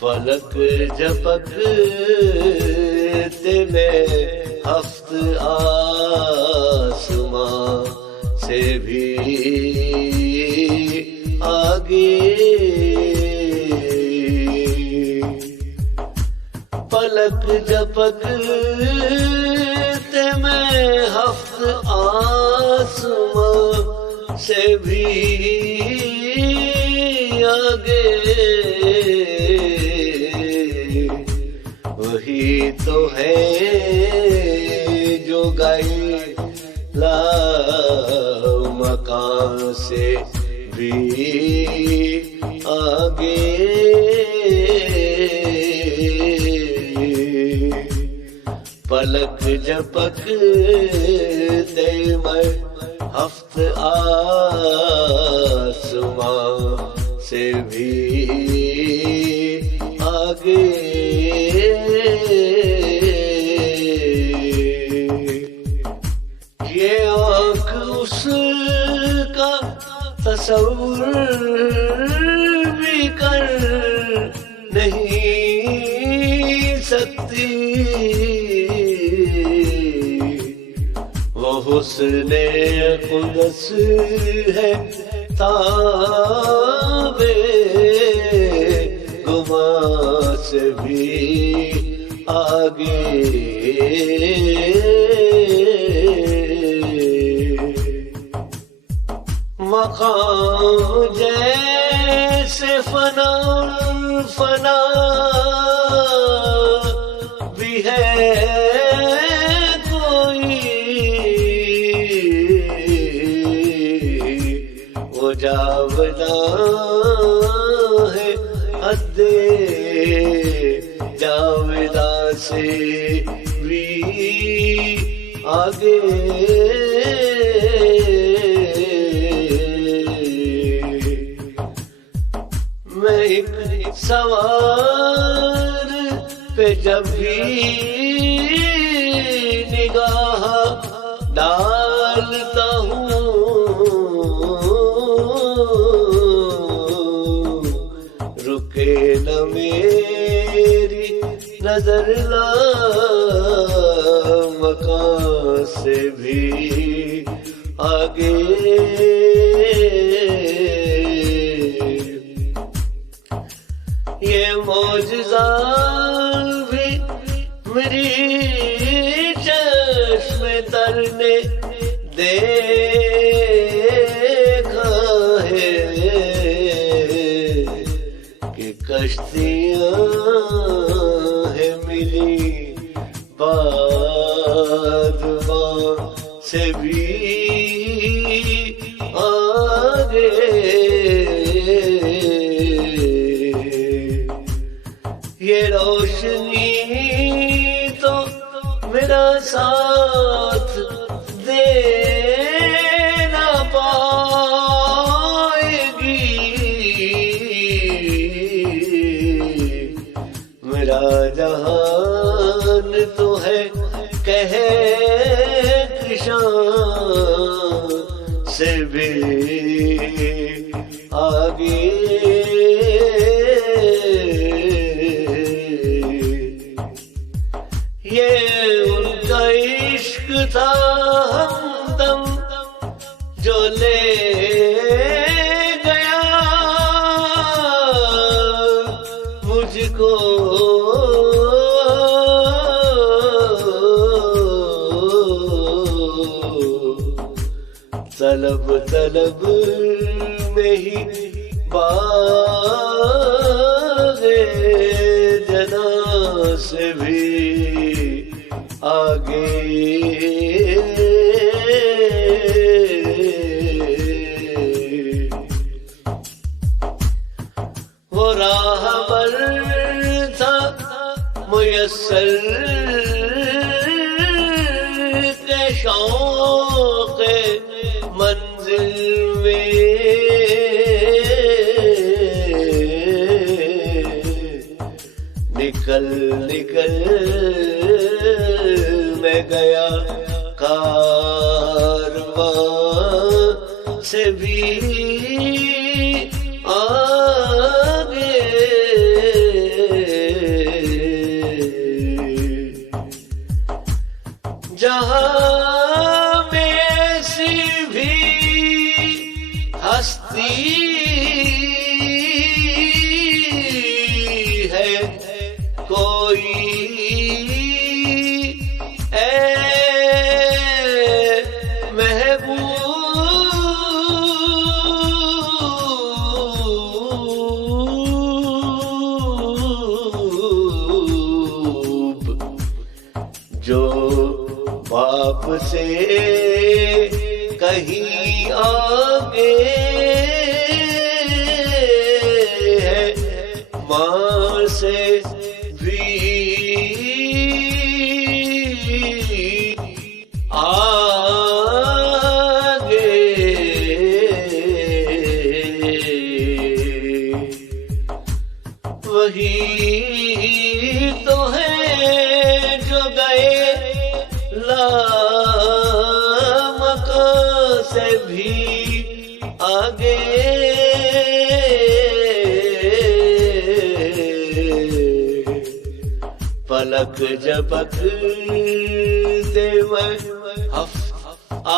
پلک جھپکتے میں ہفت آسماں سے بھی آگے، پلک جھپکتے میں ہفت آسماں سے بھی آگے، وہی تو ہے جو گئے لا مکان سے بھی آگے، پلک جھپکتے میں ہفت آسماں سے بھی آگے، یہ آنکھ اس کا تصور بھی کر نہیں سکتی، وہ حسن قدس ہے تابِ گماں سے بھی آگے، مقام جیسے فنا فنا بھی ہے کوئی، وہ جاوداں ہے حد جاوداں سے بھی آگے، میں ایک سوار پہ جب بھی نگاہ ڈالتا ہوں، رکے نہ میری نظر لا مکان سے بھی آگے، یہ معجزہ بھی میری چشم تر نے دیکھا ہے کہ کشتیاں ہیں ملی بادباں سے بھی آگے، یہ روشنی تو میرا ساتھ دے نہ پائے گی، میرا جہان تو ہے کہکشاں سے بھی آگے، یہ ان کا عشق تھا ہمدم جو لے گیا مجھ کو، طلب طلب میں ہی باغ جنا سے بھی آگے، وہ راہبر تھا میسر کے شوق منزل میں، نکل نکل میں گیا کارواں سے بھی آگے، سے کہیں آگے ہے، ماں سے بھی آگے، وہی تو ہے جو گئے لامکاں سے بھی آگے، پلک جھپکتے میں آ